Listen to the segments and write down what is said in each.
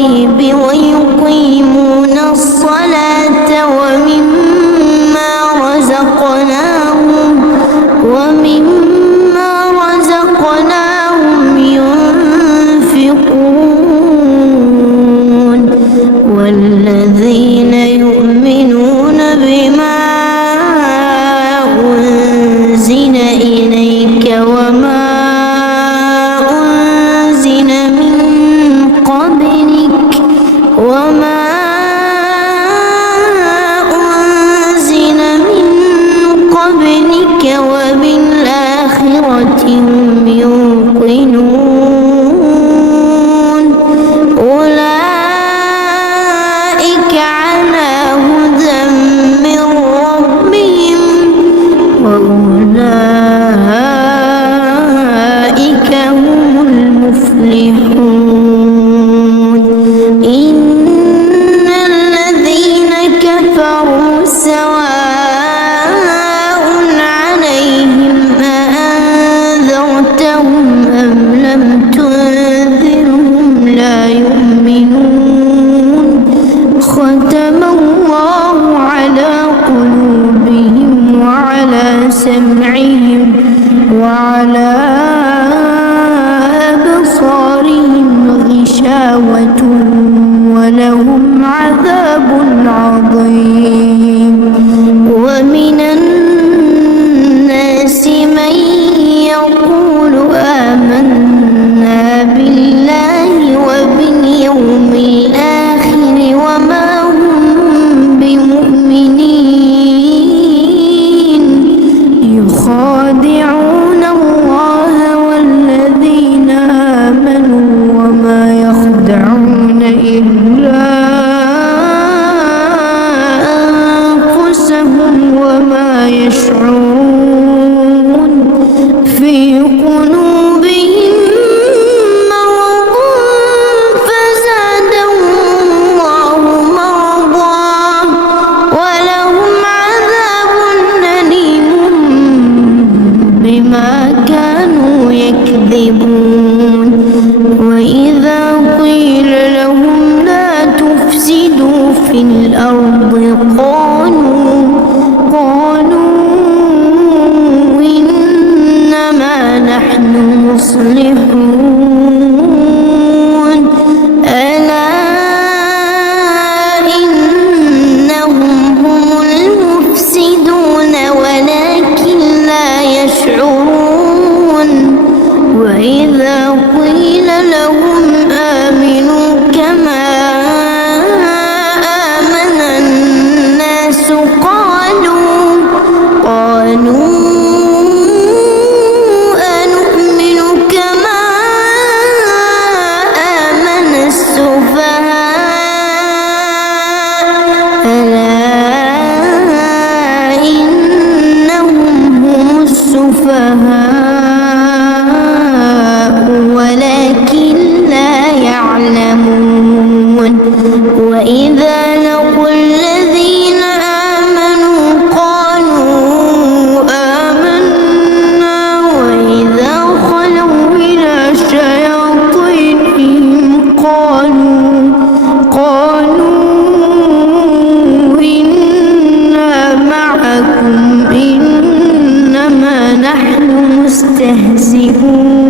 الغيب ويقيمون الصلاة ومما رزقناهم ينفقون والذين يؤمنون بما أنزل إليك وما أنزل من قبلك وبالآخرة هم يوقنون أولئك على هدى من ربهم وأولئك هم المفلحون إن الذين كفروا سواء عليهم أأنذرتهم أم لم تنذرهم لا يؤمنون ختم الله على قلوبهم وعلى سمعهم وعلى أبصارهم غشاوة ولهم عذاب عظيم ومن الناس من يقول آمنا بالله وباليوم الآخر وما هم بمؤمنين يخادعون الله والذين آمنوا وما يخدعون إلا أنفسهم وما يشعرون في قلوبهم مرض فزادهم الله مرضا ولهم عذاب أليم بما كانوا يكذبون وإذا قيل لهم لا تفسدوا في الأرض قالوا إنما نحن مصلحون ألا إنهم هم المفسدون ولكن لا يشعرون وإذا قيل لهم آمنوا كما آمن الناس قالوا أنؤمن كما آمن السفهاء ألا إنهم هم السفهاء ولكن لا يعلمون وإذا لقوا الذين آمنوا قالوا آمنا وإذا خلوا إلى شياطينهم قالوا إنا معكم إنما نحن مستهزئون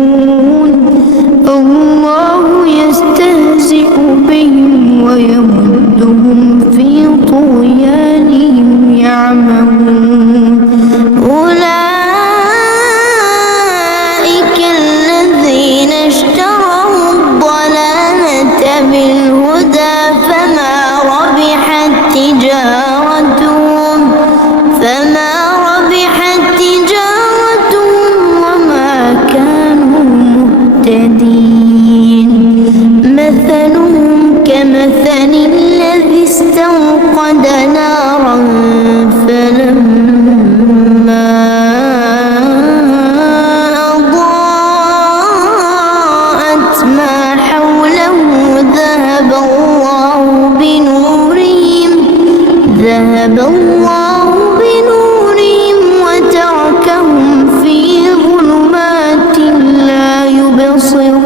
الله يستهزئ بهم ويمدهم في طغيانهم يعمهون أولئك الذين اشتروا الضلالة بالهدى فما ربحت تجارتهم وما كانوا مهتدين مثلهم كمثل الذي استوقد نارا فلما أضاءت ما حوله ذهب الله بنورهم وتركهم في ظلمات لا يبصرون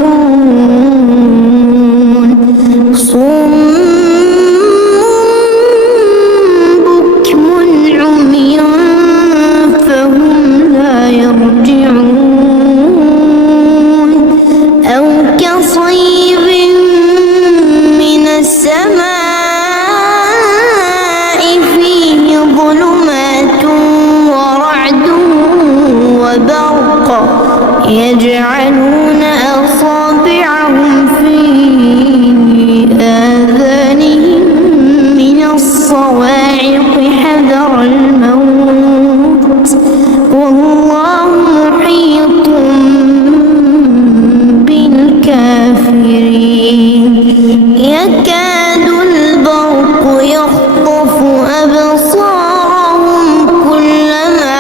يجعلون أصابعهم في آذانهم من الصواعق حذر الموت والله محيط بالكافرين يكاد البرق يخطف أبصارهم كلما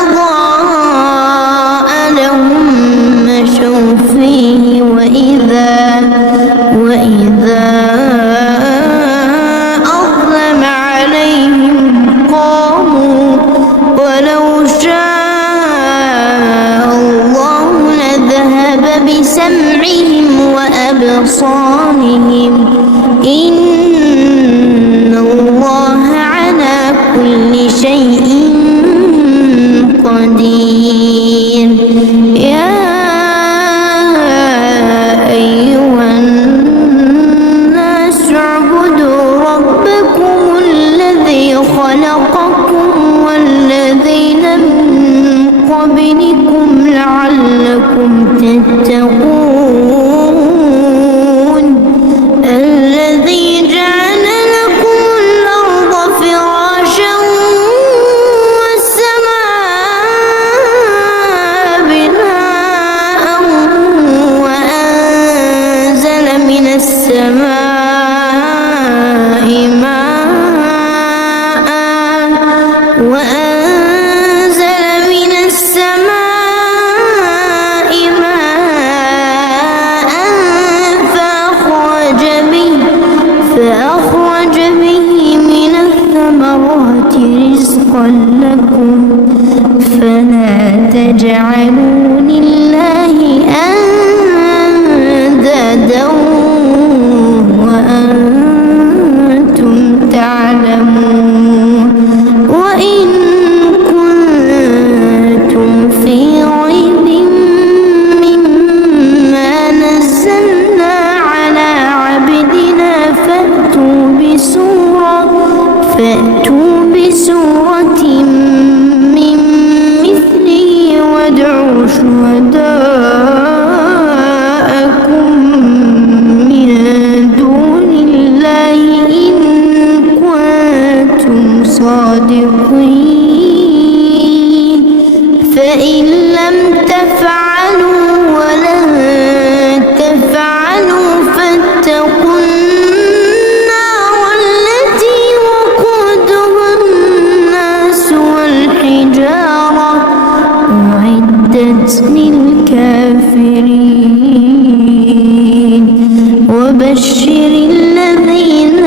أضاء لهم مشوا فيه وإذا أظلم عليهم قاموا ولو شاء الله لذهب بسمعهم وأبصارهم إن الله على كل شيء قدير يا أيها الناس اعبدوا ربكم الذي خلقكم والذين من قبلكم لعلكم تتقون الذي جعل لكم الأرض فراشا والسماء بناء وأنزل من السماء فأخرج به من الثمرات رزقا لكم فلا تجعلوا لله أندادا وأنتم تعلمون وإن كنتم في ريب مما نزلنا على عبدنا فأتوا بسورة من مثله وادعوا شهداءكم من دون الله إن كنتم صادقين فإن لم تفعلوا ولن تفعلوا فاتقوا النار التي وقودها الناس والحجارة أعدت للكافرين وبشر الذين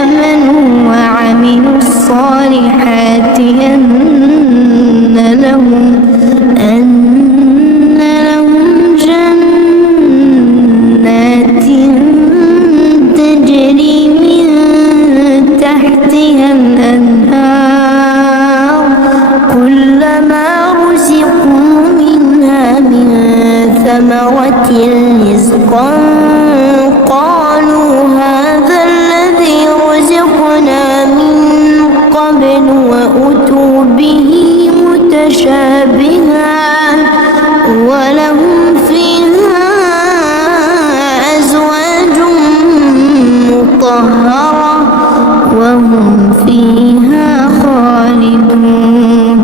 آمنوا وعملوا الصالحات أن لهم جنات تجري من تحتها الأنهار كلما رزقوا منها من ثمرة رزقا قالوا هذا الذي رزقنا من قبل وأتوا به متشابها ولهم فيها أزواج مطهرة وهم فيها خالدون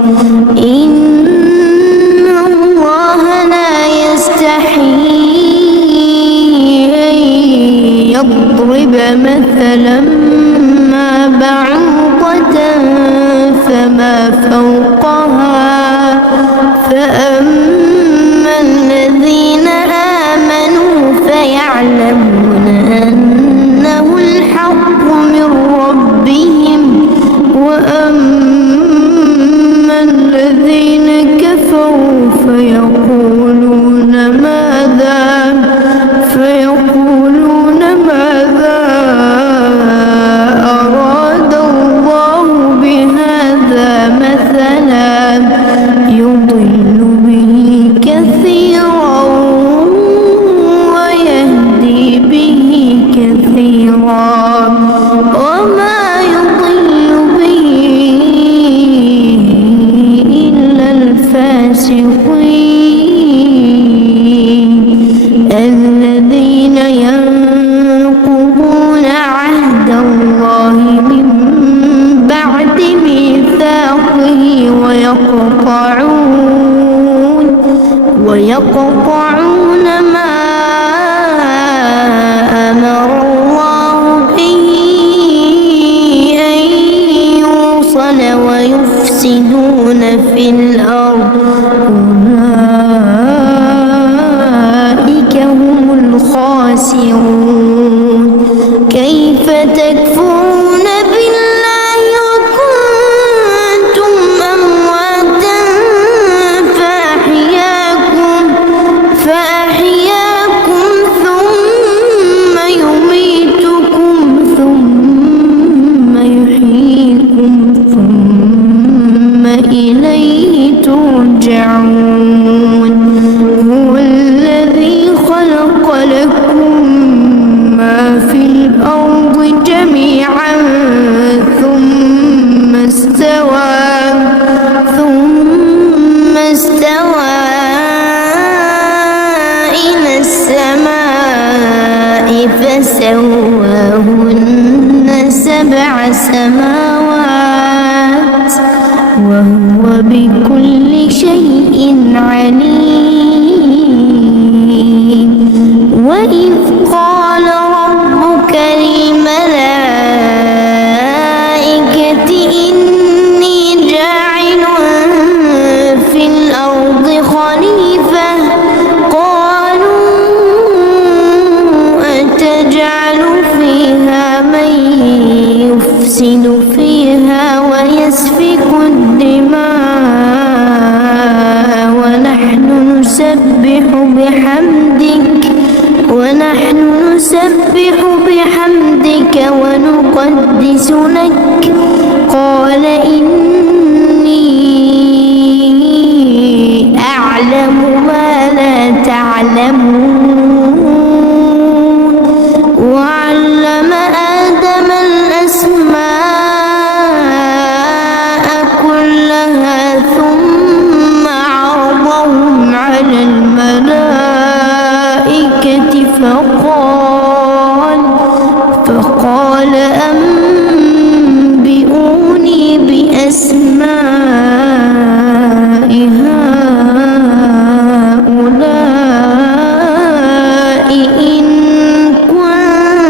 إن الله لا يستحيي أن يضرب مثلا ما بعوضة فما فوقها فأما الذين آمنوا فيعلمون أنه الحق من ربهم وأما الذين كفروا فيقولون ماذا أراد الله بهذا مثلا يضل به كثيرا ويهدي به الخاسرون كيف تكفرون بالله وكنتم أمواتا فأحياكم ثم يميتكم ثم يحييكم ثم إليه ترجعون هو الذي خلق لكم ما في الأرض جميعا ثم استوى إلى السماء فسواهن 7 سماوات وهو بكل شيء عليم وإذ قال ربك للملائكة إني جاعل في الأرض خليفة قالوا أتجعل فيها من يفسد فيها ويسفك الدماء ونحن نسبح بحمدك ونقدس لك قال إني أعلم ما لا تعلمون وعلم آدم الأسماء كلها ثم عرضهم على الملائكة فقال أنبئوني بأسماء هؤلاء إن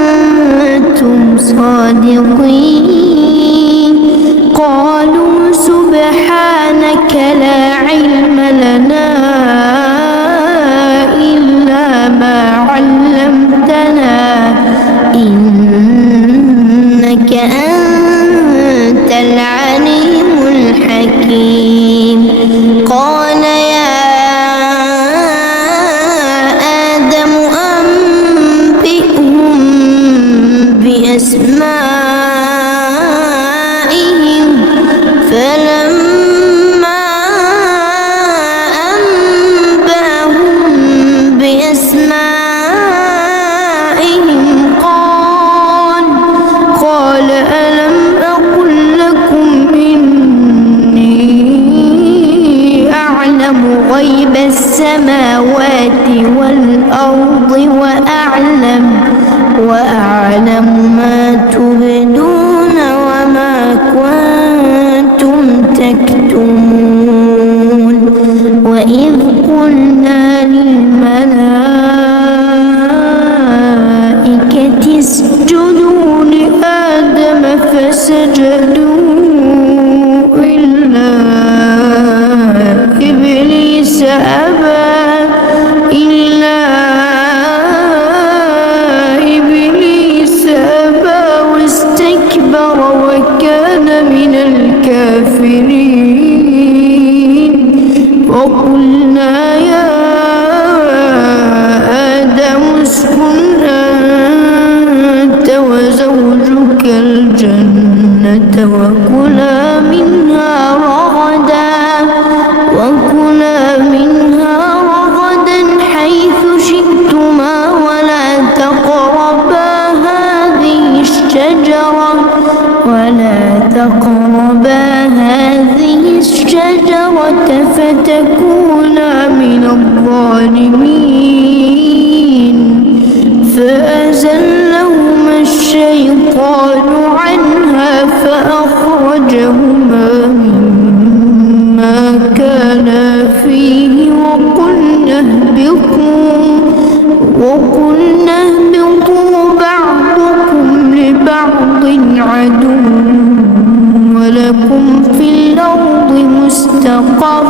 كنتم صادقين قالوا سبحانك لا علم لنا إلا ما علمتنا إنك أنت العليم الحكيم قال يا آدم أنبئهم بأسمائهم فلما أنبأهم بأسمائهم قال ألم أقل لكم إني أعلم غيب السماوات والأرض وأعلم ما تبدون وما كنتم تكتمون وإذ قلنا للملائكة اسجدوا لآدم فسجدوا إلا إبليس أبى واستكبر وكان من الكافرين وقلنا يا آدم اسكن أنت وزوجك الجنة وكلا منها رغدا حيث شئتما ولا تقربا هذه الشجرة فتكونا من الظالمين فأزلهما الشيطان عنها فأخرجهما مما كانا فيه وقلنا اهبطوا بعضكم لبعض عدو ولكم في الأرض مستقر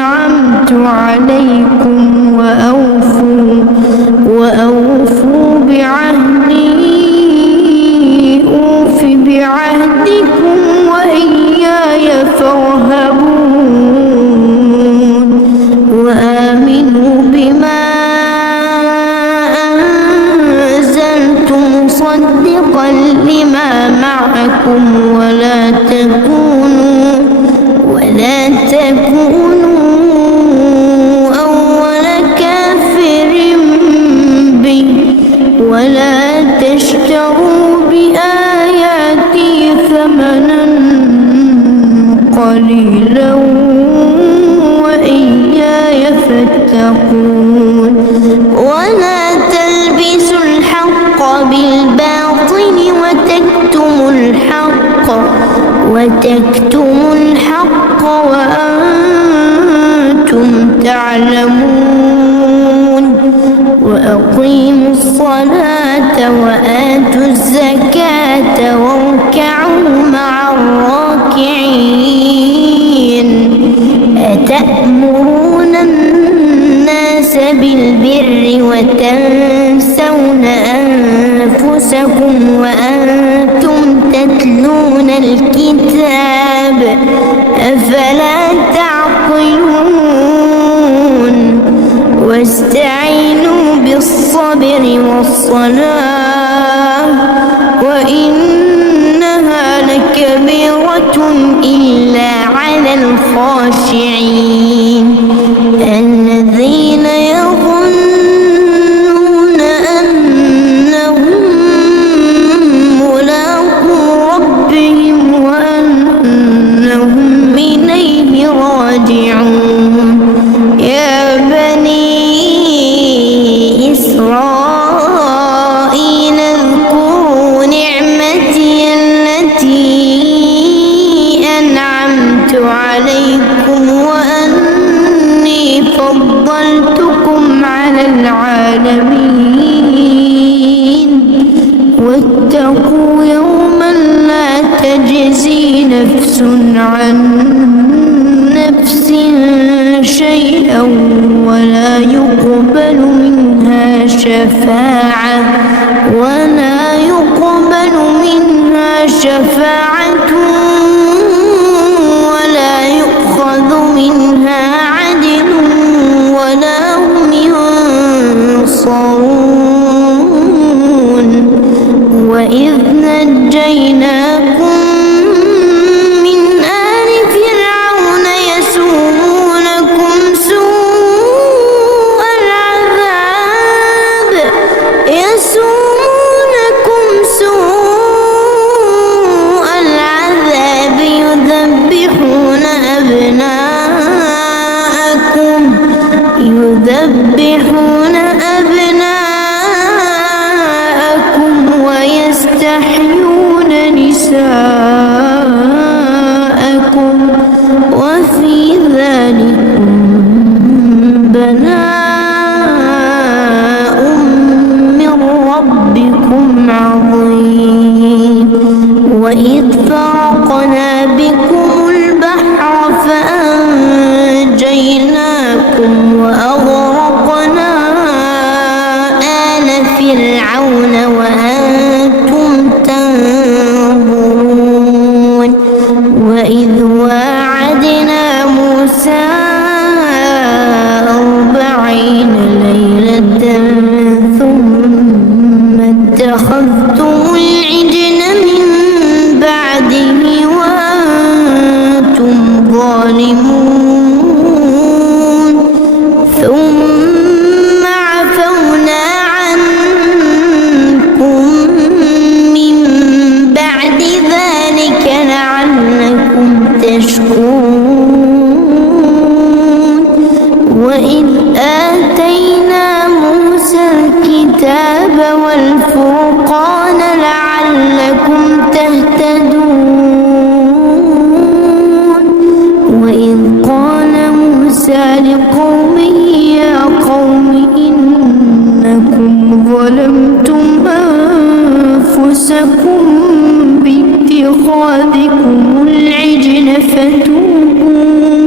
أنعمت عليكم وأوفوا بعهدي أوف بعهدكم وإياي فارهبون وآمنوا بما أنزلت مصدقا لما معكم ولا تكونوا أول كافر به ولا تشتروا بآياتي ثمنا قليلا وإياي فاتقون ولا تلبسوا الحق بالباطل وتكتموا الحق وأنتم تعلمون وأقيموا الصلاة وآتوا الزكاة واركعوا مع الراكعين أتأمرون الناس بالبر وتنسون أنفسكم وأنتم تتلون الكتاب أفلا تعقلون واستعينوا بالصبر والصلاة وإنها لكبيرة إلا على الخاشعين الذين يظنون أنهم ملاقو ربهم وأنهم إليه راجعون يا بني إسرائيل اذكروا نعمتي التي أنعمت عليكم وأني فضلتكم على العالمين واتقوا يوما لا تجزي نفس عن نفس شيئا ولا يقبل منها شفاعة ولا يؤخذ منها عدل ولا هم ينصرون وإذ نجيناكم من آل فرعون يسومونكم سوء العذاب يذبحون أبناءكم ويستحيون نساءكم وفي ذلكم بلاء من ربكم عظيم وإذ فرقنا بكم البحر فأنجيناكم وأغرقنا آل فرعون وأنتم تنظرون وإذ واعدنا موسى 40 ليلة ثم اتخذتم العجل من بعده وأنتم ظالمون ثم عفونا عنكم من بعد ذلك لعلكم تشكرون وإذ آتينا موسى الكتاب والفرقان لعلكم تهتدون وإذ قال موسى لقومه يا قوم إنكم ظلمتم أنفسكم باتخاذكم العجل فتوبوا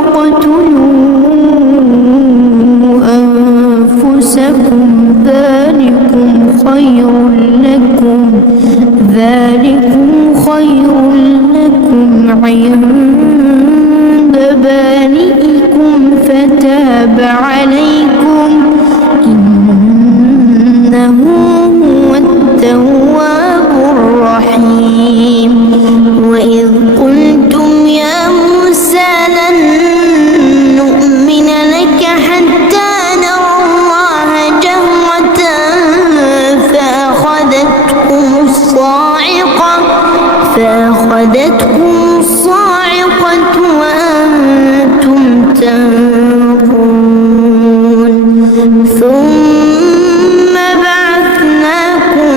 فاقتلوا أنفسكم ذلكم خير لكم عند بارئكم فتاب عليكم إنه هو التواب الرحيم. وإذ قلتم يا موسى لن نؤمن لك حتى نرى الله جهرة فأخذتكم الصاعقة وأنتم تنظرون ثم بعثناكم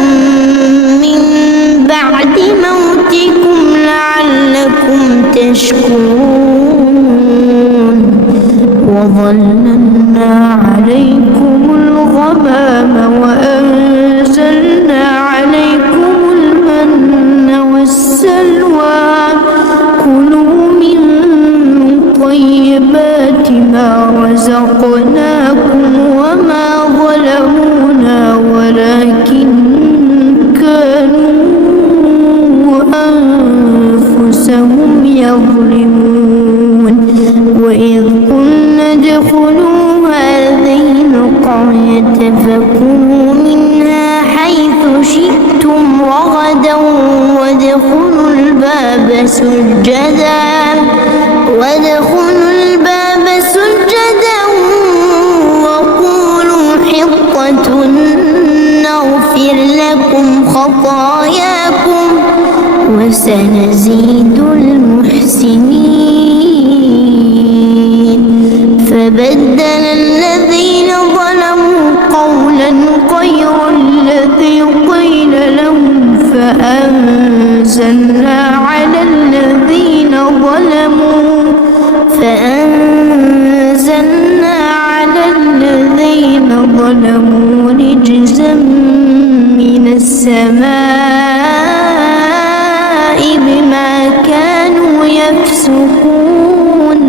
من بعد موتكم لعلكم تشكرون وظللنا عليكم الغمام وأنزلنا عليكم المن والسلوى كلوا من طيبات ما رزقناكم وما ظلمونا ولكن كانوا أنفسهم يظلمون. وإذ قلنا ادخلوا هذه القرية فكلوا منها حيث شئتم رغدا وادخلوا الباب سجدا وقولوا حطة نغفر لكم خطاياكم وسنزيد المحسنين. فبدل الذين ظلموا قولا غير الذي قيل لهم فأنزلنا على الذين ظلموا رجزا من السماء بما كانوا يفسقون.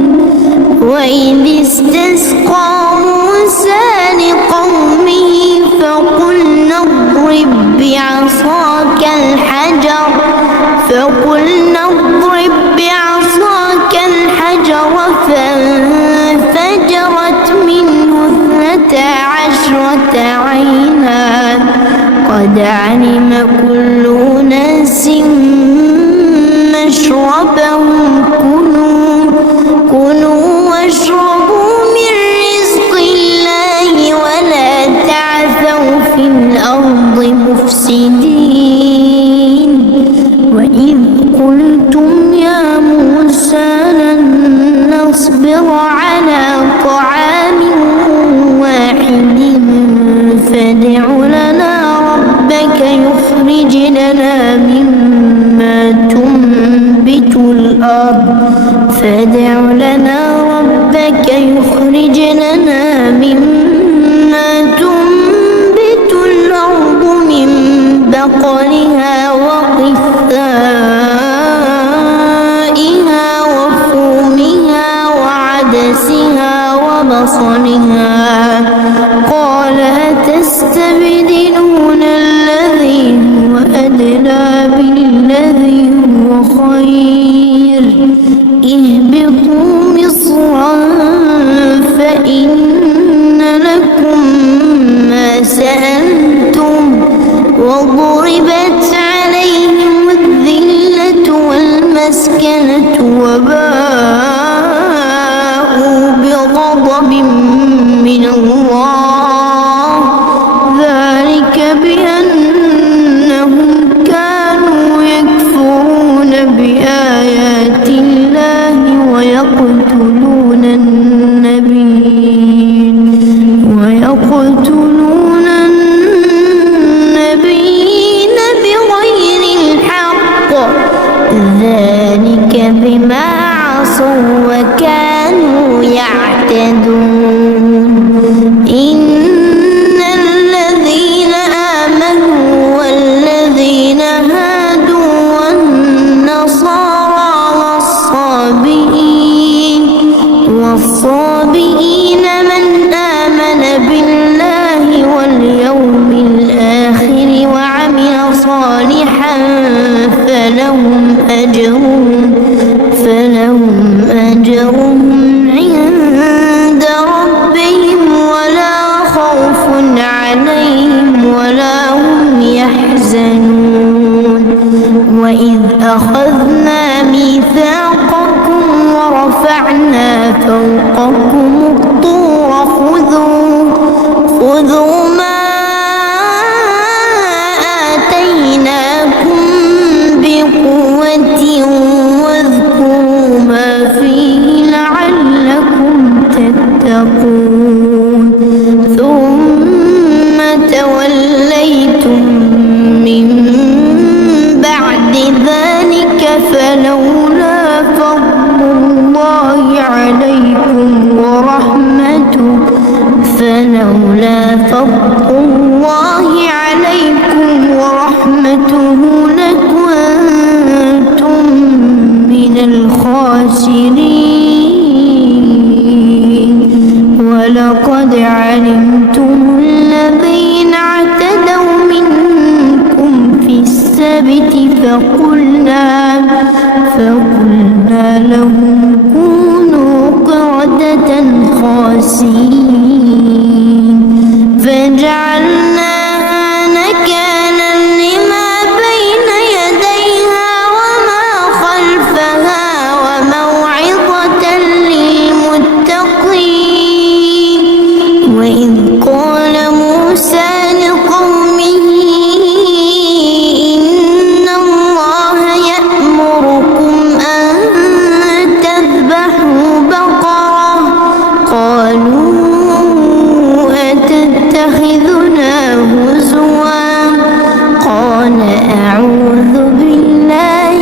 وإذ استسقى موسى لقومه فقلنا اضرب بعصاك الحجر فانفجرت منه 12 عينا قد علم كل أناس مشربهم كلوا واشربوا من رزق الله ولا تعثوا في الأرض مفسدين. وإذ قلتم يا موسى لن نصبر على طعام واحد فادع لنا ربك يخرج لنا مما تنبت الأرض من بقلها وقثائها وفومها وعدسها وبصلها قال أتستبدلون الذي هو أدنى بالذي هو خير اهبطوا مصرا فإن لكم ما سألتم وضربت عليهم الذلة والمسكنة وباءوا بغضب من الله ذلك بأنهم كانوا يكفرون بآيات الله ويقتلون النبيين بغير الحق ذلك بما عصوا وكانوا يعتدون. إن الذين آمنوا والذين هادوا والنصارى والصابئين فلهم أجرهم عند ربهم ولا خوف عليهم ولا هم يحزنون وإذ أخذنا ميثاقكم ورفعنا فوقكم الطور خذوا ما آتيناكم بقوة واذكروا ما فيه لعلكم تتقون ثم توليتم من بعد ذلك فلولا فضل الله عليكم ورحمته لكنتم من الخاسرين ولقد علمتم الذين اعتدوا منكم في السبت فقلنا لهم كونوا قردة خاسئين فجعلناها نكالا لما بين يديها وما خلفها وموعظة للمتقين وإذ قال موسى لقومه إن الله يأمركم أن تذبحوا بقرة قالوا أتتخذنا هزوا قال أعوذ بالله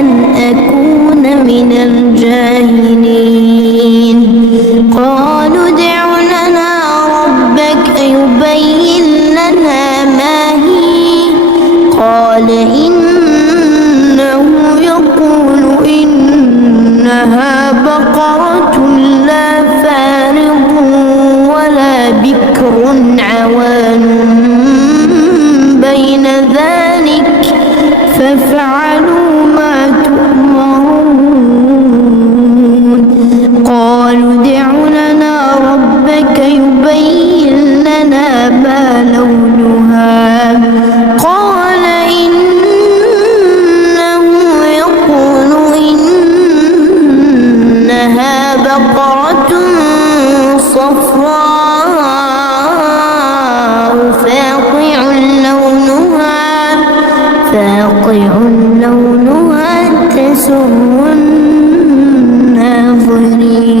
أن أكون من الجاهلين قالوا ادع لنا ربك يبين لنا ما هي قال إنه يقول إنها بقرة لا فارض ولا بكر عوان بين ذلك فافعلوا ما تؤمرون قالوا ادع لنا ربك يبين لنا ما لونها قال إنه يقول إنها بقرة صفراء فاقع لونها تسر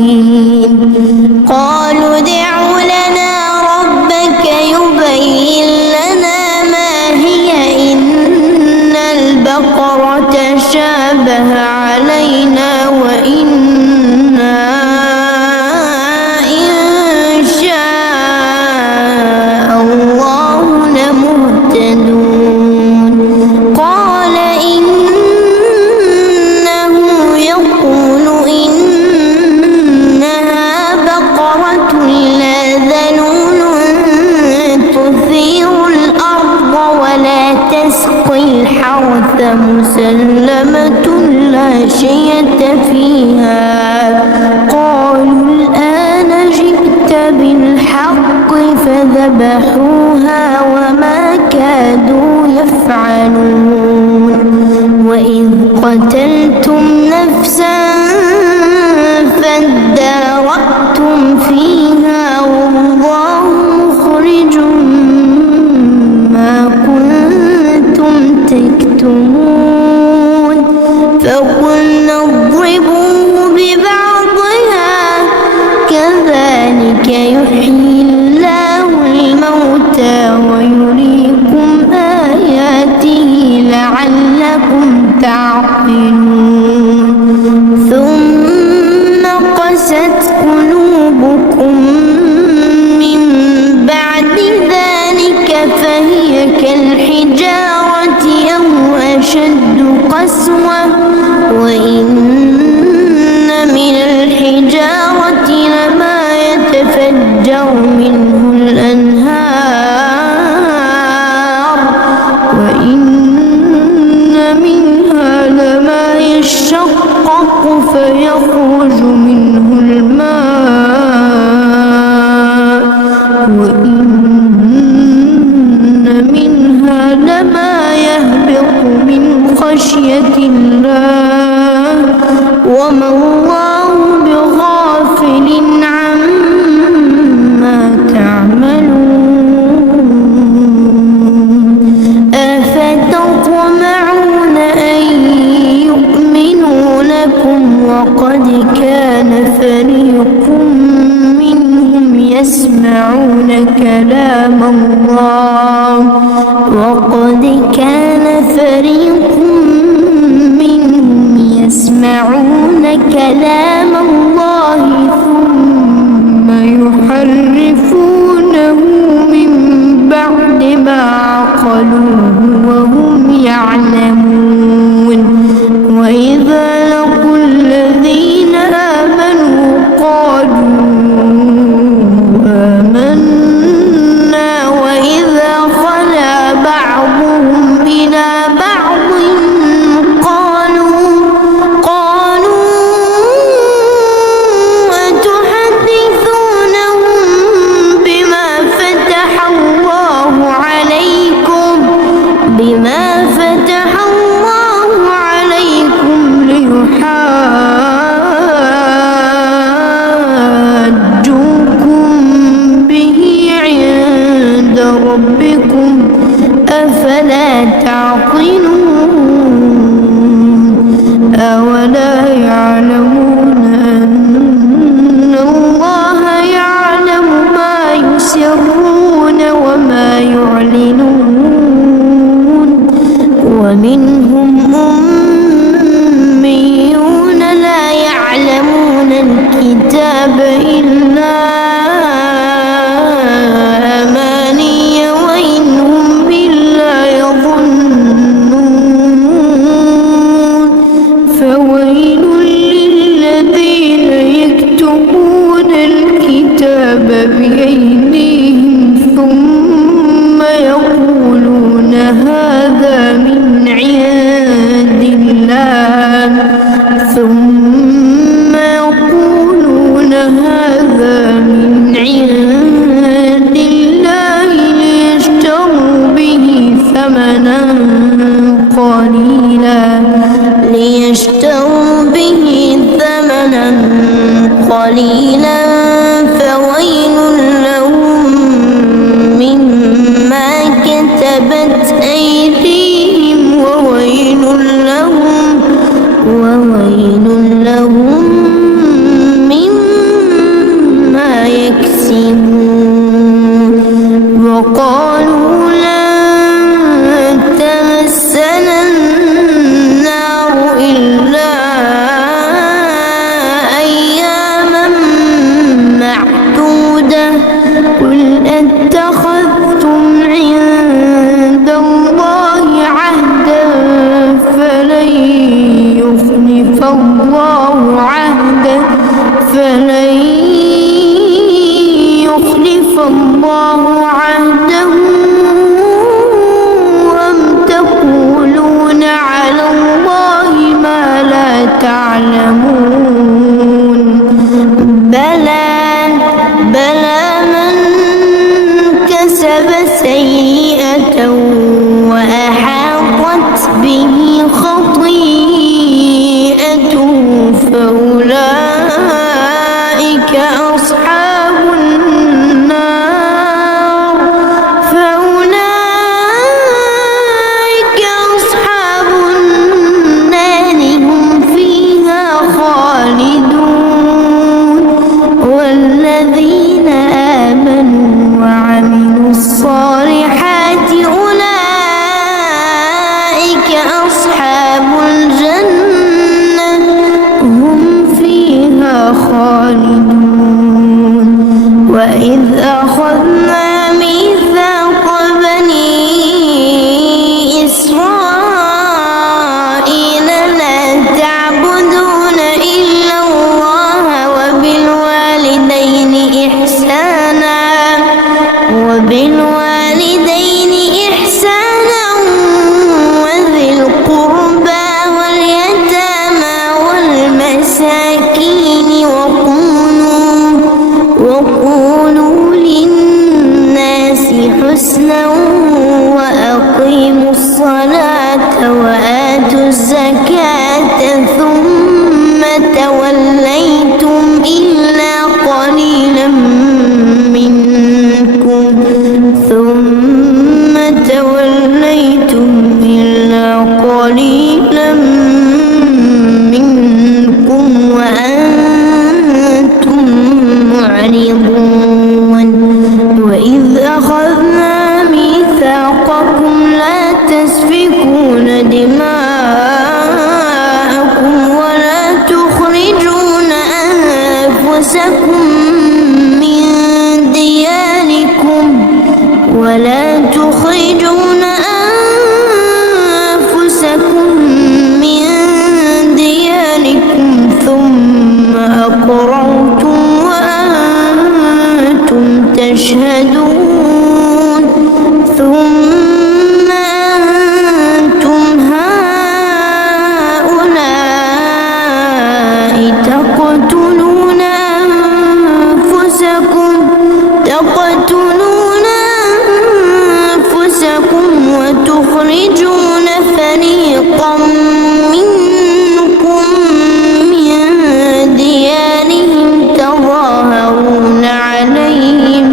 الناظرين قالوا ادع لنا ربك يبين لنا ما هي إن البقرة شابه علينا وإنا إن شاء الله لمهتدون قال إنه يقول إنها بقرة لا ذلول تثير الأرض ولا تسقي الحرث مسلمة لا شية فيها قالوا الآن جئت بالحق فذبحوها وما كادوا يفعلون وإذ قتلتم نفسا فادارأتم فيها والله مخرج ما كنتم تكتمون فقلنا اضربوه ببعضها كذلك يحيي الله الموتى ويريكم آياته لعلكم تعقلون ثم قست قلوبكم من بعد ذلك فهي كالحجارة أو أشد قسوة وإن من الحجارة لما يتفجر فيخرج منه الماء وإن منها لما يهبط من خشية الله وما الله بغافل عما تعملون أفتطمعون أن يؤمنوا لكم وقد كان فريق منهم يسمعون كلام الله يسمعون كلام الله ثم يحرفونه من بعد ما عقلوه وهم يعلمون وإذا لقوا الذين آمنوا قالوا آمنا وإذا خلا بعضهم إلى بعض بما فتح الله عليكم ليحاجوكم به عند ربكم أفلا تعقلون أولا يعلمون أن الله يعلم ما يسرون وما يعلنون ومنهم أميون لا يعلمون الكتاب إلا أماني وإن هم إلا يظنون فويل للذين يكتبون الكتاب بأيديهم ثم يقولون هذا من عند الله ثم يقولون هذا من عند الله ليشتروا به ثمنا قليلا فويل لهم مما كتبت أيديهم وويل لهم مما يكسبون وقالوا لن تمسنا النار إلا أياما معدودة قل اتخذتم عند الله عهدا فلن يخلف الله عهده أم تقولون على الله ما لا تعلمون بلى من كسب سيئة وأحاطت به خطيئته فأولئك أصحاب النار هم فيها خالدون الزكاة ثم توليتم إلا قليلا منكم وأنتم معرضون وإذ أخذنا ميثاقكم لا تسفكون دماءكم ولا تخرجون أنفسكم من دياركم ثم أقررتم وأنتم تشهدون ثم أنتم هؤلاء تقتلون أنفسكم وتخرجون فريقا منكم من ديارهم تظاهرون عليهم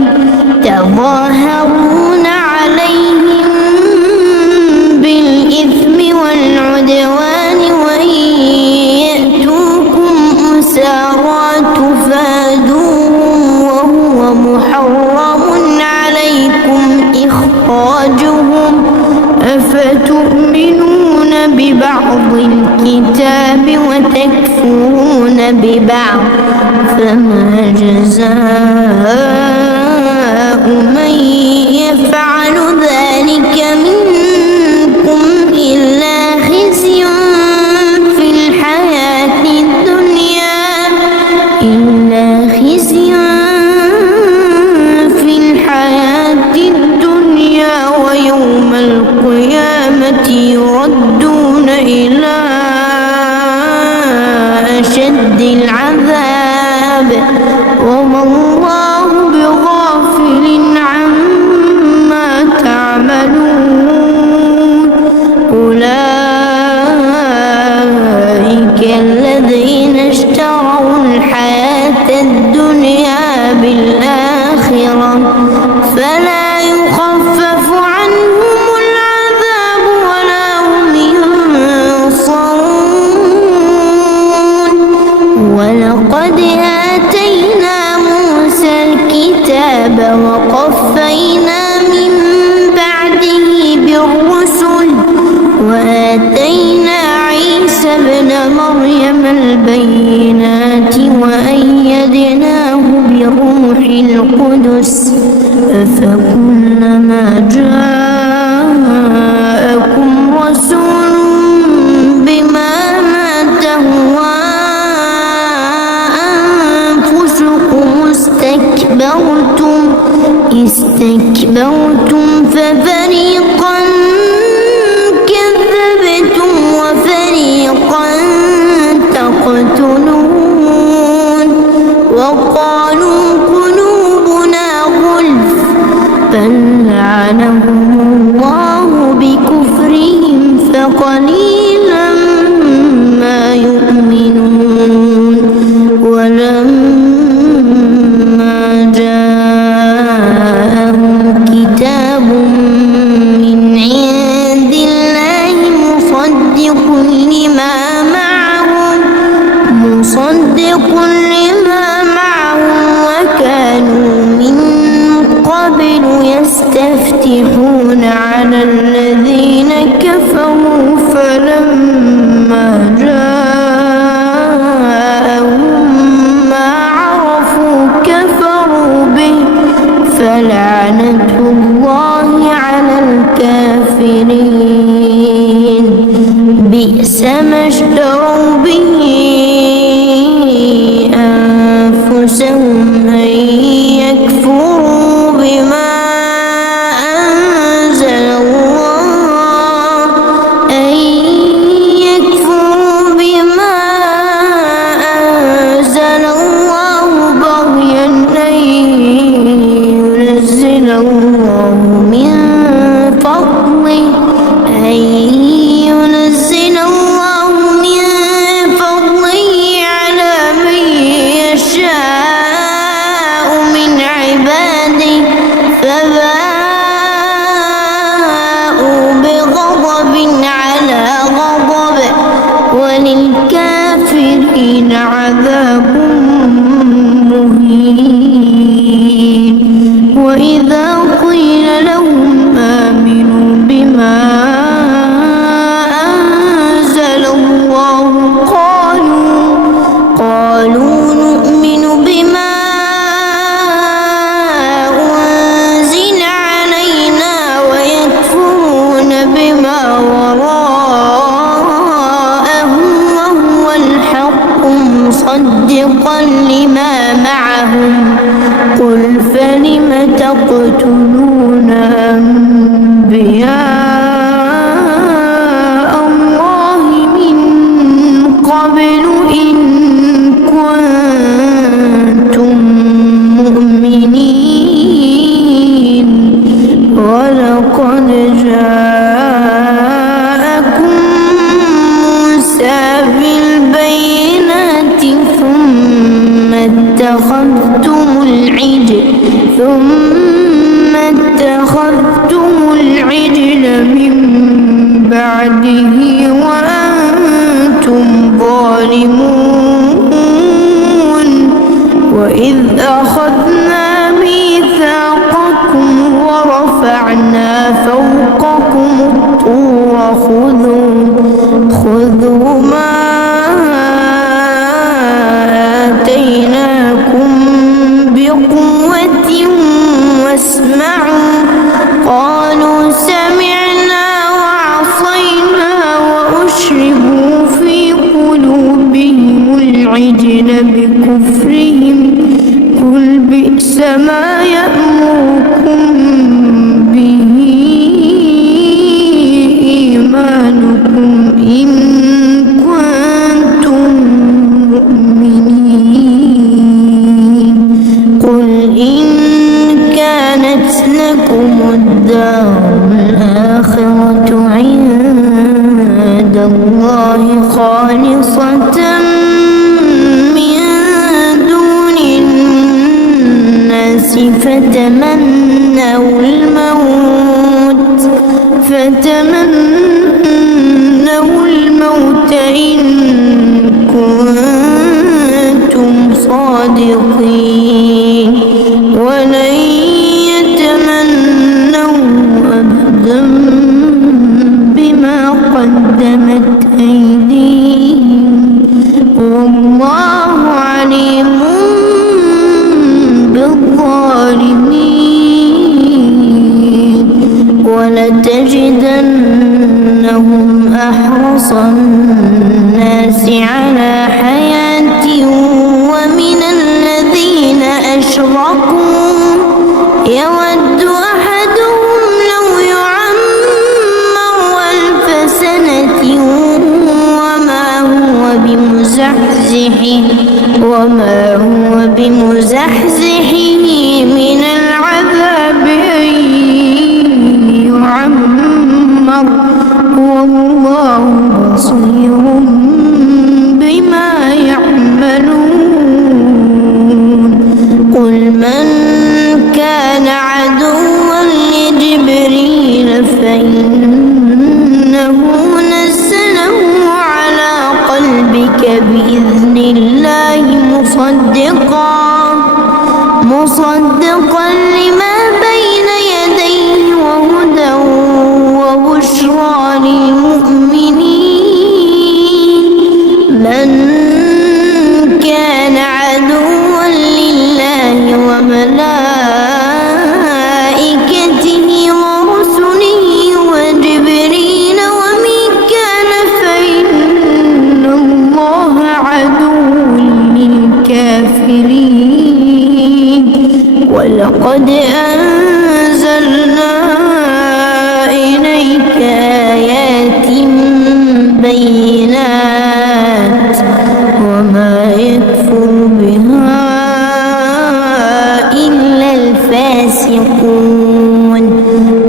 بالإثم والعدوان وإن يأتوكم أسارى تفادوهم وهو محرم عليكم إخراجهم أفتؤمنون ببعض الكتاب وتكفرون ببعض فما جزاء من يفعل ذلك منكم إلا خزي في الحياة الدنيا ويوم القيامة يردون إلى أشد العذاب وما الله بغافل عما تعملون أولئك الذين اشتروا الحياة الدنيا بالآخرة فلا يخفف عنهم العذاب ولا هم ينصرون ولقد آتينا موسى الكتاب وقفينا من بعده بالرسل وآتينا عيسى ابن مريم البينات وأيدناه بروح القدس أفكلما جاءكم رسول بما تهوى أنفسكم استكبرتم ففريقا كذبتم وفريقا تقتلون وقالوا قلوبنا غلف بل لعنهم الله بكفرهم فقليلا ما يؤمنون ولما جاءهم كتاب من عند الله مصدق لما معهم وكانوا من قبل يستفتحون على الذين كفروا فلما جاءهم ما عرفوا كفروا به فلعنة الله على الكافرين بئس ما اشتروا به أنفسهم أن يكفروا بما أنزل الله بغيا أن ينزل الله من وللكافرين عذاب مهين. وإذا قيل لهم آمنوا بما أنزل الله قالوا نؤمن بما أنزل علينا ويكفرون بما وراءه وهو الحق مصدقا لما معهم. قل فلم تقتلون أنبياء الله من قبل إن كنتم مؤمنين. ولقد جاءكم موسى بالبينات ثم اتخذتم العجل من بعده وأنتم ظالمون. وإذ أخذنا ميثاقكم ورفعنا فوقكم الطور خذوا ما آتيناكم بقوة واسمعوا. قالوا سمعنا وعصينا وأشربوا في قلوبهم العجل بكفرهم. قل بئس ما يأمركم به إيمانكم إن كنتم مؤمنين. قل إن كانت لكم الدار الآخرة عند الله خالصة من دون الناس فتمنوا الموت إن كنتم صادقين. ولن يتمنوا أبدا بما قدمت أيديهم والله عليم بالظالمين. ولتجدنهم أحرص الناس على حياة ومن الذين أشركوا يود أحدهم لو يعمر 1000 سنة وما هو بمزحزحه من العذاب أن يعمر والله بصير بما يعملون. قل من كان عدوا لجبريل فإنه نزله على قلبك بإذن الله مصدقا لما بين يديه وهدى وبشرى للمؤمنين. من كان عدوا لله وملائكته ورسله وجبريل وميكال فإن الله عدو للكافرين. ولقد أنزلنا إليك آيات بينات وما يكفر بها إلا الفاسقون.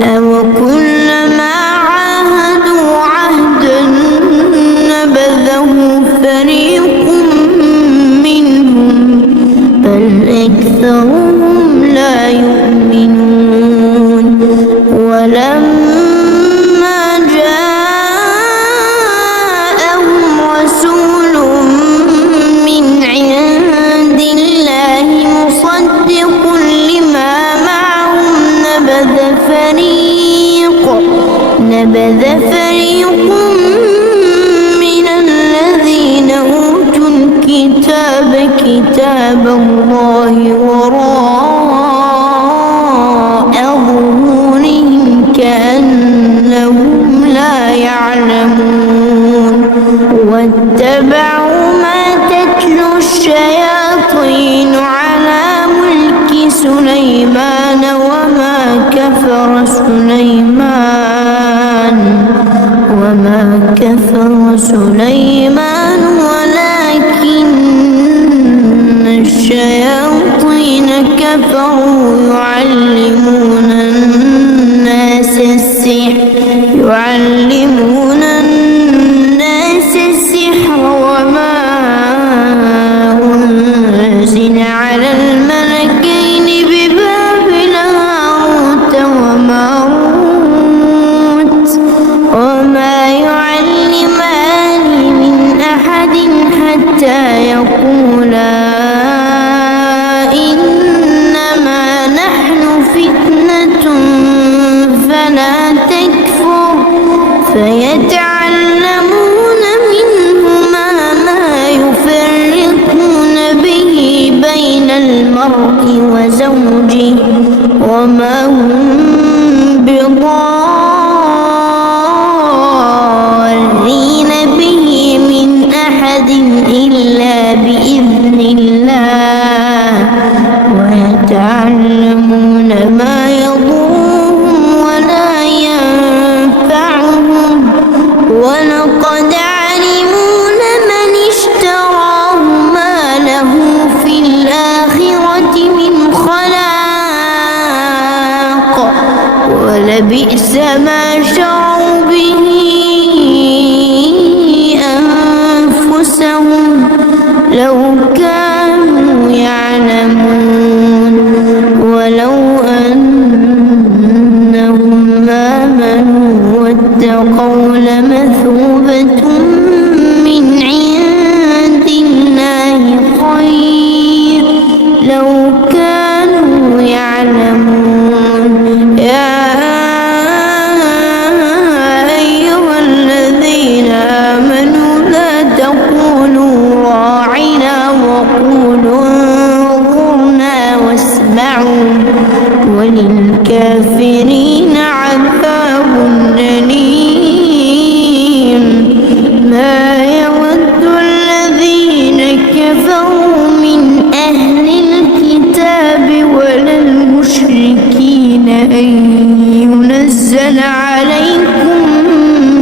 أو كلما عاهدوا عهدا نبذه فريق منهم بل أكثرهم لا يؤمنون. كتاب الله وراء ظهورهم كأنهم لا يعلمون واتبعوا ما تتلو الشياطين على ملك سليمان وما كفر سليمان ولكن الشياطين كفروا يعلمون الناس السحر وما أنزل على الملكين ببابل هاروت وماروت وما يعلمان من أحد حتى يقولا إنما نحن فتنة فلا تكفر فيتعلمون منهما ما يفرقون به بين المرء وزوجه وما هم بضارين به من أحد إلا بإذن الله ويتعلمون ما يضرهم ولا ينفعهم ولقد علموا لمن اشتراه ما له في الآخرة من خلاق ولبئس ما شروا به أنفسهم لو كانوا يعلمون ولو أنهم آمنوا واتقوا لمثوبة من عند الله خير لو كانوا يعلمون يا أيها الذين آمنوا لا تقولوا راعنا وقولوا انظرنا واسمعوا وللكافرين عذاب أليم ما يود الذين كفروا من أهل الكتاب ولا المشركين أن ينزل عليكم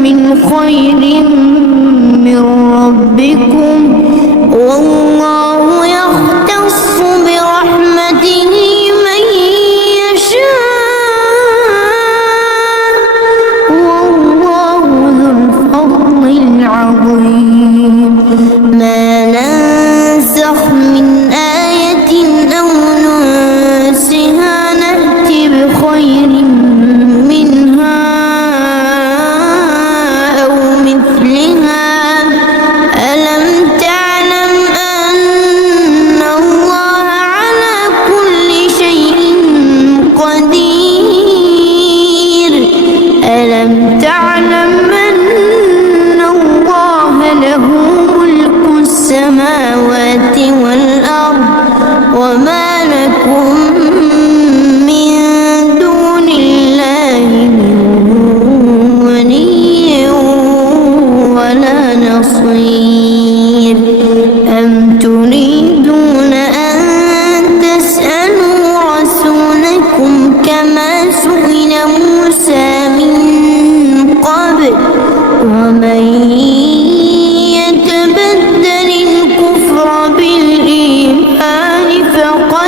من خير من ربكم والله يختص برحمته من يشاء والله ذو الفضل العظيم ما ننسخ من آية أو ننسها نأتي بخير منها أو مثلها ألم تعلم أن الله على كل شيء قدير ألم تعلم أن الله له ملك السماوات والأرض وما لكم من دون الله من ولي ولا نصير أم تريدون أن تسألوا رسولكم كما سئل موسى من قبل ومن يتبدل الكفر بالإيمان فقد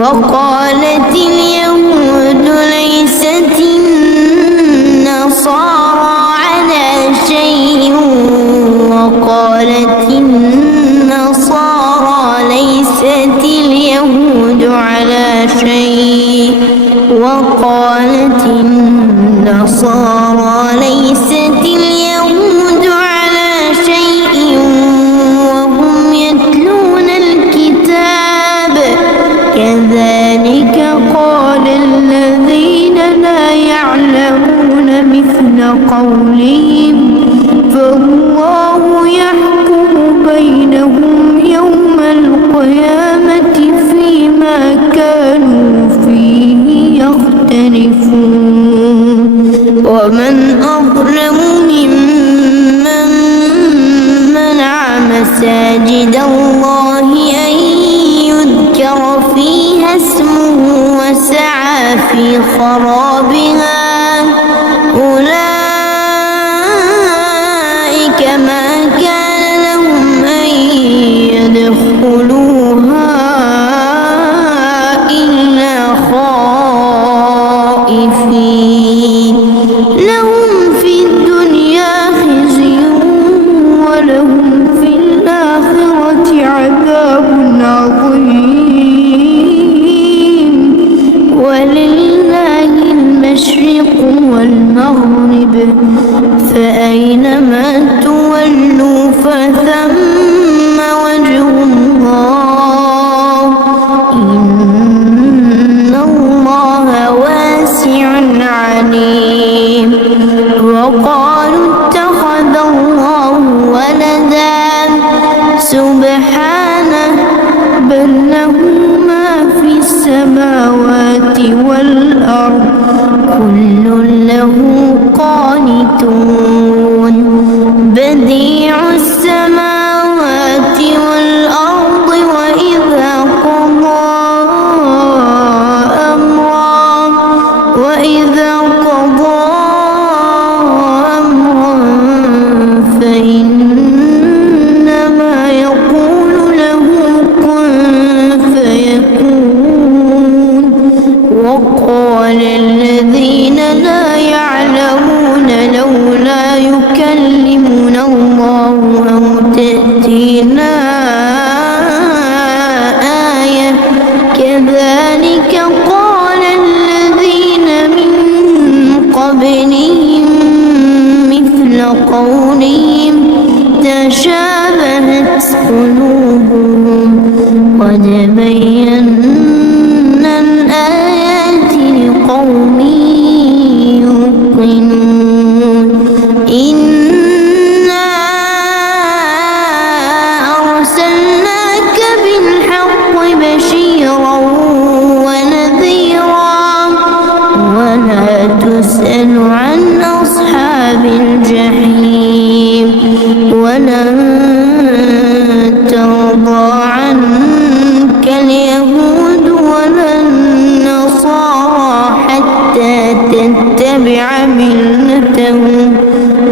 وقالت اليهود ليست النصارى على شيء وقالت النصارى ليست اليهود على شيء وقالت النصارى ليست اليهود على شيء وهم يتلون الكتاب كذلك قال الذين لا يعلمون مثل قولهم فالله يحكم بينهم يوم القيامة فيما كانوا فيه يختلفون ومن أظلم ممن منع مساجد الله أن يذكر فيها اسمه وسعى في خرابها أولئك ما كان لهم أن يدخلوها إلا خائفين لهم في الدنيا خزي ولهم في الآخرة عذاب عظيم ولله المشرق والمغرب فأينما تولوا فثم وجه الله إن الله واسع عليم وقالوا اتخذ الله ولدا سبحانه بل له ما في السماوات والأرض كل له قانتون بديع السماوات والأرض وإذا قضى أمرا فإنما يقول له كن فيكون وقال الذين لا يعلمون لولا يكلمنا الله أو تأتينا آية كذلك قال الذين من قبلهم مثل قولهم تشابهت قلوبهم قد بينا الآيات لقوم يوقنون إنا أرسلناك بالحق بشيرا ونذيرا ولا تسأل عن أصحاب الجحيم ولن ترضى عنك اليهود ولا النصارى حتى تتبع ملتهم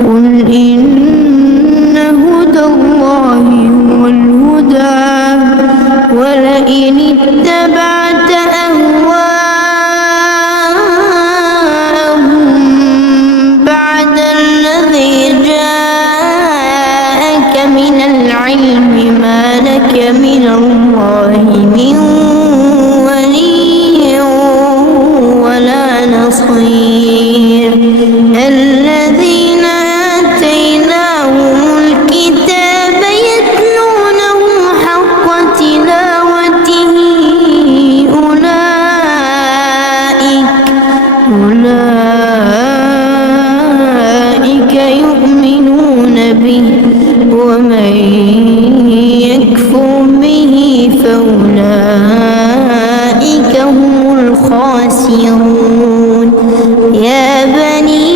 قل إن هدى الله هو الهدى ولئن اتبعت أهواءهم بعد الذي جاءك من العلم ما لك من الله من ولي ولا نصير الذين آتيناهم الكتاب يتلونه حق تلاوته أولئك يؤمنون به ومن يكفر به فأولئك هم الخاسرون يا بني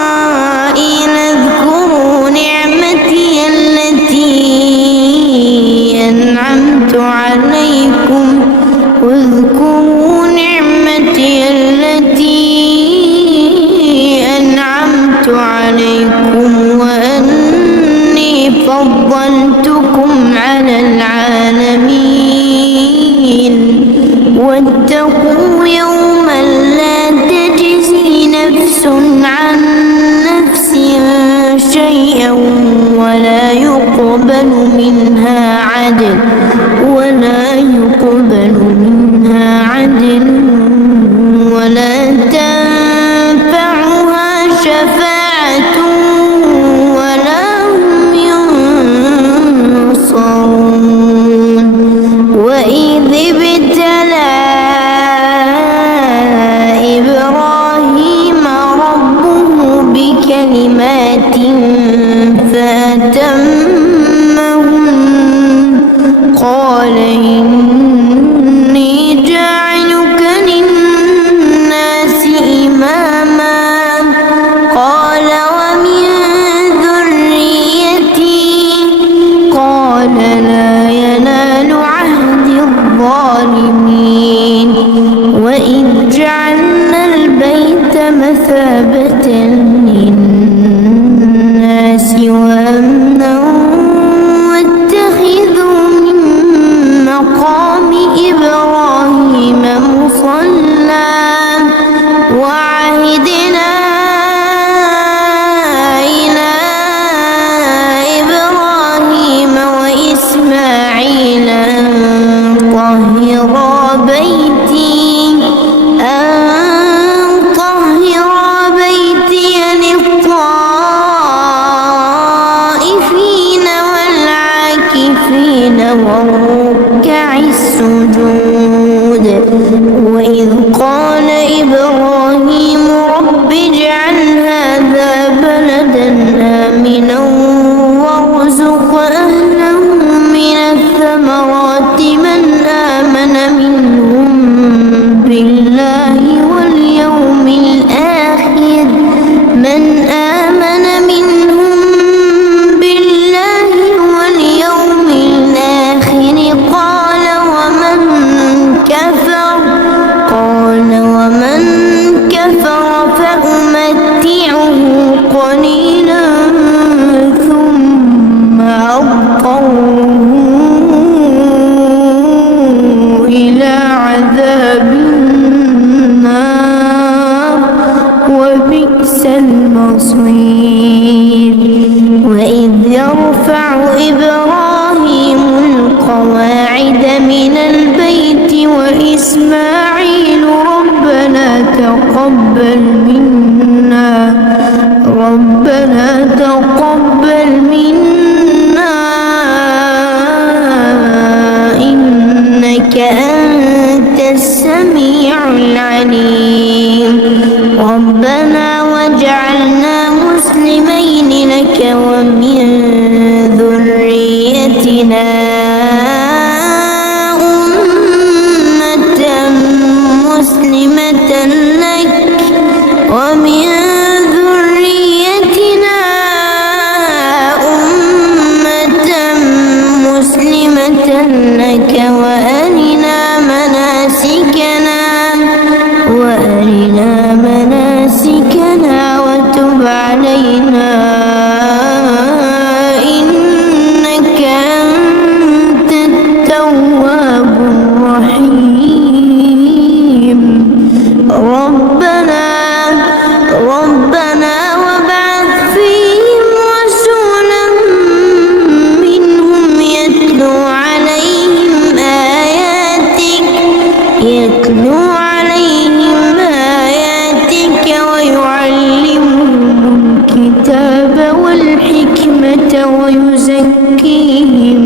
إسرائيل اذكروا نعمتي التي أنعمت عليكم واذكروا نعمتي التي أنعمت عليكم وأني فضلتكم على العالمين واتقوا يوما لا تجزي نفس عن نفس شيئا ولا يقبل منها عدل ولا تنفعها شفاعة ولا هم ينصرون. وإذ ابتلى إبراهيم ربه بكلمات فأتمهن قال إني جاعلك للناس إماما قال ومن ذريتي قال لا ينال عهد الظالمين. وإذ جعلنا البيت مثابة للناس وأمنا واتخذوا من مقام إبراهيم مصلى وعهدنا إلى إبراهيم وإسماعيل أن طهرا بيتي للطائفين والعاكفين والركع السجود. وإذ قال إبراهيم رب اجعل هذا بلدا آمنا وارزق أهله من الثمرات من آمن منهم بالله واليوم الآخر ومن كفر فأمتعه قليلا ثم أضطره إلى عذاب النار وبئس المصير. وإذ يرفع إبراهيم القواعد من البيت وإسماعيل ربنا تقبل منا إنك أنت السميع العليم. ربنا واجعلنا مسلمين لك ومن ذريتنا أمة مسلمة لك ومن ذريتنا أمة مسلمة لك وأرنا مناسكنا وتب علينا إنك أنت التواب الرحيم. ربنا وابعث فيهم رسولا منهم يتلو عليهم آياتك ويعلمهم الكتاب والحكمة ويزكيهم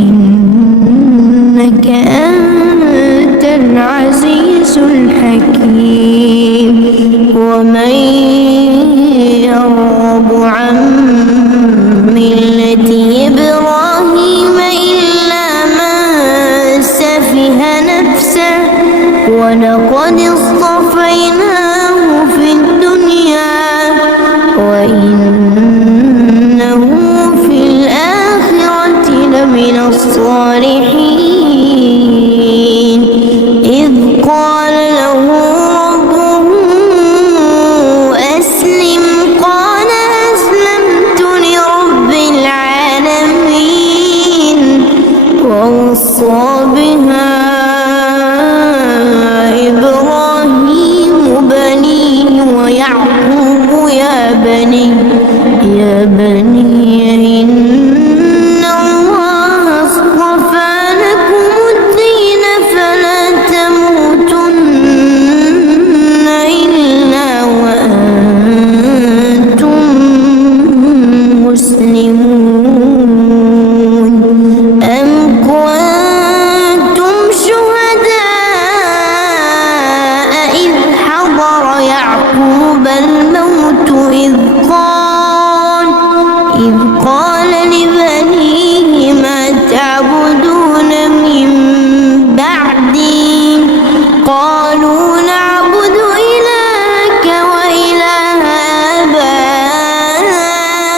إنك أنت العزيز الحكيم. ومن يرغب عن ملة إبراهيم إلا من سفه نفسه ولقد اصطفيناه في الدنيا وإنه في الآخرة لمن الصالحين. إذ قال له ربه أسلم قال أسلمت لرب العالمين. ووصى بها أم كنتم شهداء إذ حضر يعقوب الموت إذ قال لبنيه ما تعبدون من بعدي قالوا نعبد إلهك وإله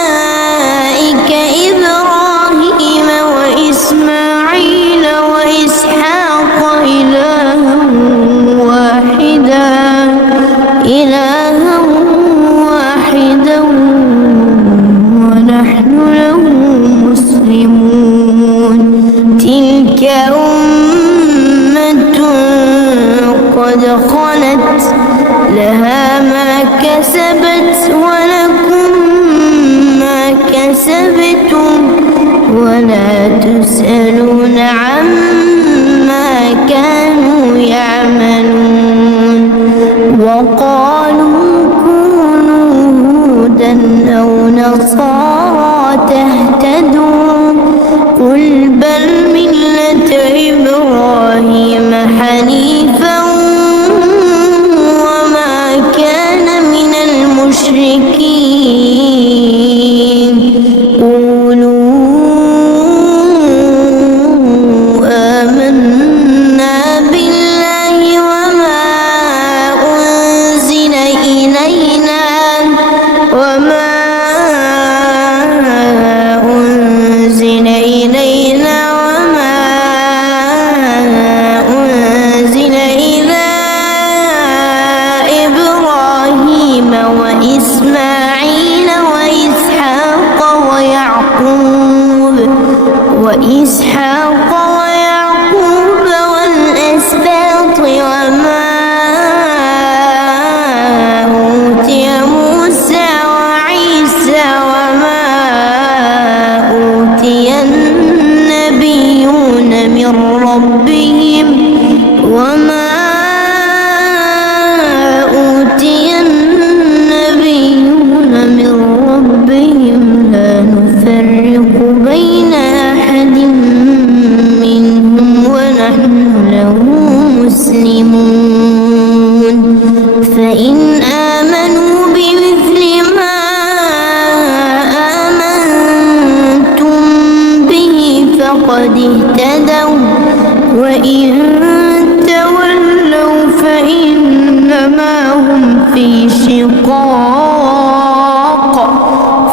آبائك إبراهيم وإسماعيل وإسحاق إلها واحدا ونحن له مسلمون تلك أمة قد خلت لها ما كسبت ولكم ما كسبتم ولا تسألون عما كانوا يعملون وقالوا كونوا هودا أو نصارى تهتدوا قل بل ملة إبراهيم حنيفا وما كان من المشركين قولوا آمنا بالله وما أنزل إلينا وما أنزل إلى إبراهيم وإسماعيل وإسحاق ويعقوب والأسباط وما أوتي موسى وعيسى وما أوتي النبيون من ربهم لا نفرق بين أحد منهم ونحن له مسلمون فإن آمنوا بمثل ما آمنتم به فقد اهتدوا وإن تولوا فإنما هم في شقاق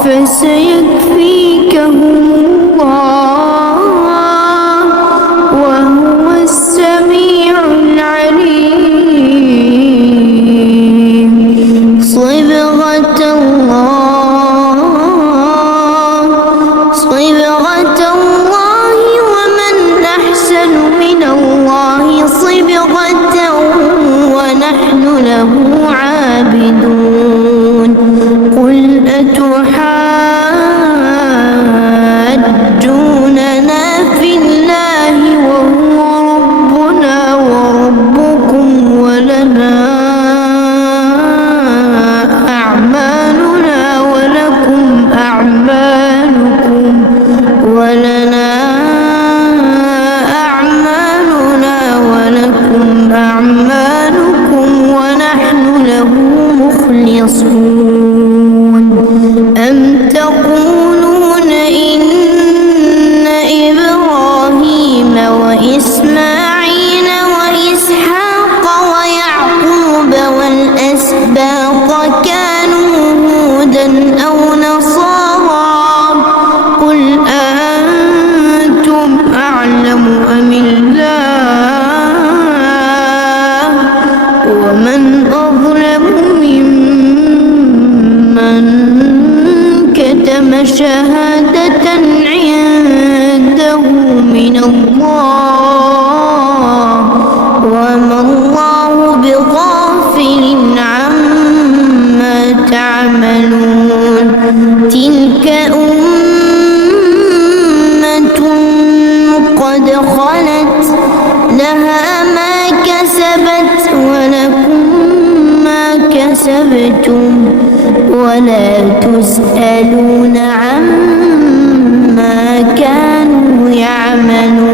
فسيكفيكهم الله وهو السميع العليم صبغة الله ومن أحسن من الله صبغة ونحن له عابدون قل أتحاجوننا في الله وهو ربنا وربكم ولنا أعمالنا ولكم أعمالكم ونحن له مخلصون أم تقولون إن إبراهيم وإسماعيل وإسحاق ويعقوب والأسباط كانوا هودا أو نصارى قل أنتم أعلم أم الله ومن أظلم ممن كتم شهادة عنده من الله وما الله بغافل عما تعملون تلك أمة قد خلت لها ما كسبت ولكم ما كسبتم ولا تسألون عما يعملون